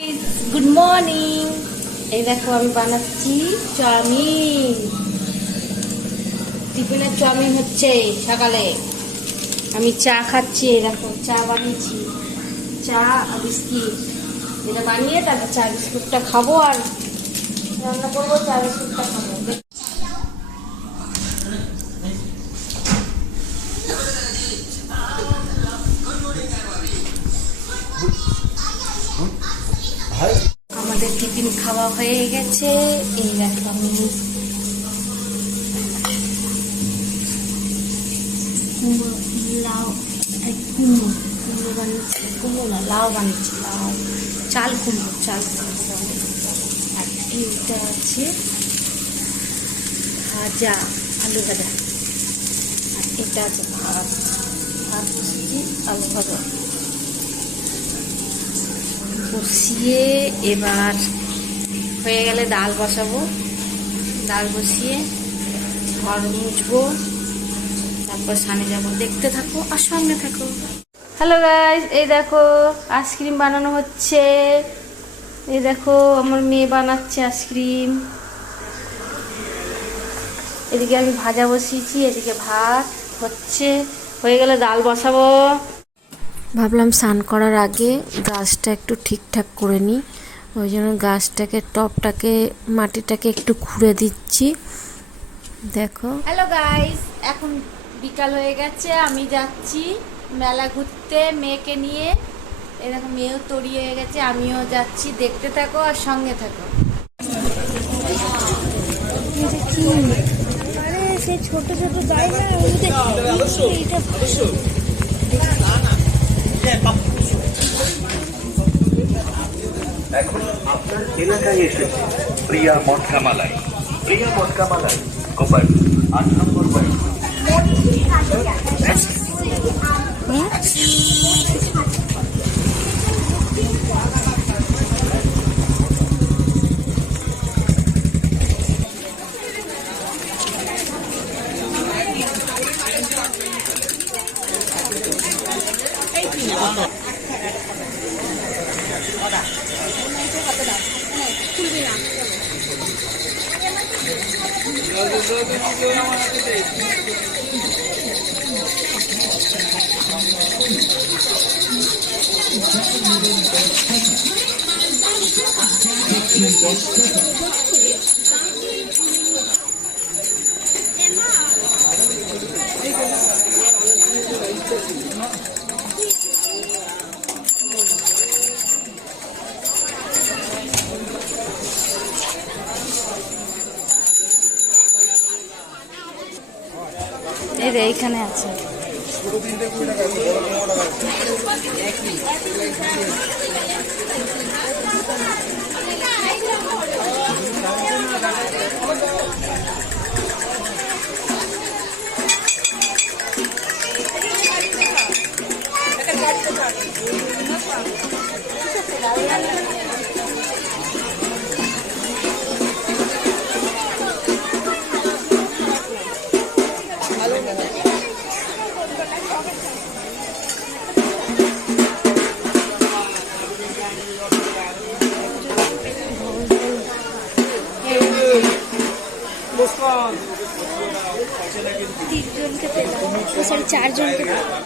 Good morning. এই দেখো আমি বানাচ্ছি চাউমিন। টিফিনের চাউমিন হচ্ছে সকালে। আমি চা খাচ্ছি। এই দেখো চা বানিয়েছি, চা আর বিস্কিট। এটা বানিয়ে তারপর চা বিস্কুটটা খাবো আর রান্না করবো। চা বিস্কুটটা খাবো। আমাদের টিফিন খাওয়া হয়ে গেছে। এই দেখো আমি লাউ কুমড়ো বানিয়েছি। কুমড়ো না, লাউ বানিয়েছি। লাউ চাল কুমড়ো বলে। আর এইটা আছে ভাজা, আলু ভাজা। আর এটা আছে ভাত বসিয়েছি, আলু ভাজা বসিয়ে এবার হয়ে গেলে ডাল বসাবো। ডাল বসিয়ে ঘর মুছবো, তারপর সামনে যাবো। দেখতে থাকো আর সঙ্গে থাকো। হ্যালো গাইস, এই দেখো আইসক্রিম বানানো হচ্ছে। এই দেখো আমার মেয়ে বানাচ্ছে আইসক্রিম। এদিকে আমি ভাজা বসিয়েছি, এদিকে ভাত হচ্ছে। হয়ে গেলে ডাল বসাবো। ভাবলাম স্নান করার আগে গাছটা একটু ঠিকঠাক করে নিই, ওই জন্য গাছটাকে টবটাকে মাটিটাকে একটু খুঁড়ে দিচ্ছি। দেখো, হ্যালো গাইস, এখন বিকাল হয়ে গেছে। আমি যাচ্ছি মেলা ঘুরতে মেয়েকে নিয়ে। এরকম মেয়েও তৈরি হয়ে গেছে, আমিও যাচ্ছি। দেখতে থাকো আর সঙ্গে থাকো। সেই ছোট ছোট গাড়ি না, এখন আপনার এলাকায় এসেছে প্রিয়া মটকা মালাই। প্রিয়া মটকা মালাই কোপার 8 নম্বর বাড়ি। এই রে এইখানে আছে। তিনজনকে পেলাম, সরি 4 জনকে পেলাম।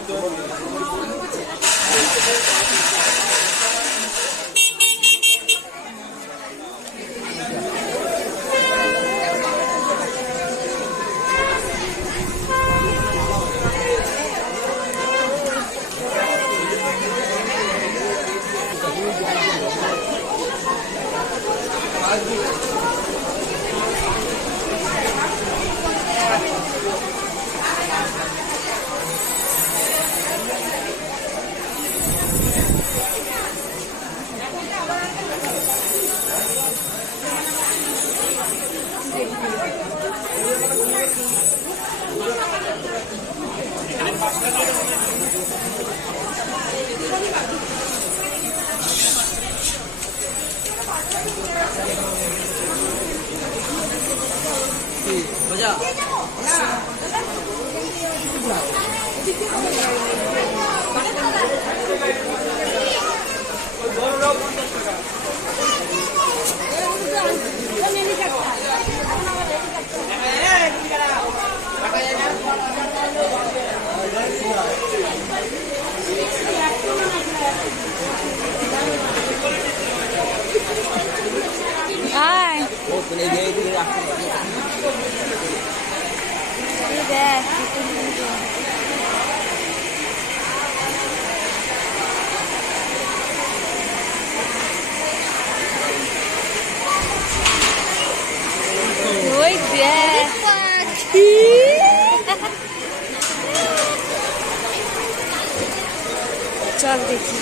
এই দেখ ওই দেখ পাখি চল দেখি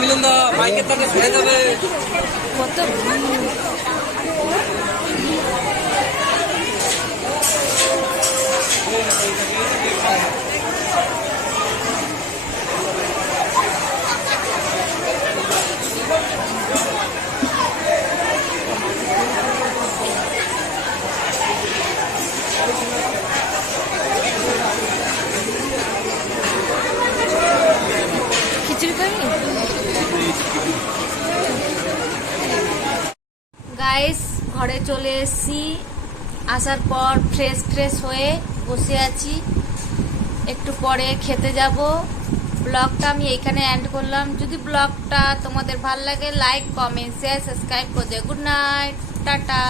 মিলন দা মাইকের তাকে ছেড়ে যাবে। কত ভিড়। খিচুড়ি খাবি গাইস? ঘরে চলে এসেছি, আসার পর ফ্রেশ হয়ে বসে আছি, একটু পরে খেতে যাব। ব্লগটা আমি এইখানে এন্ড করলাম। যদি ব্লগটা তোমাদের ভালো লাগে লাইক কমেন্ট শেয়ার সাবস্ক্রাইব করে দিও। Good night, tata.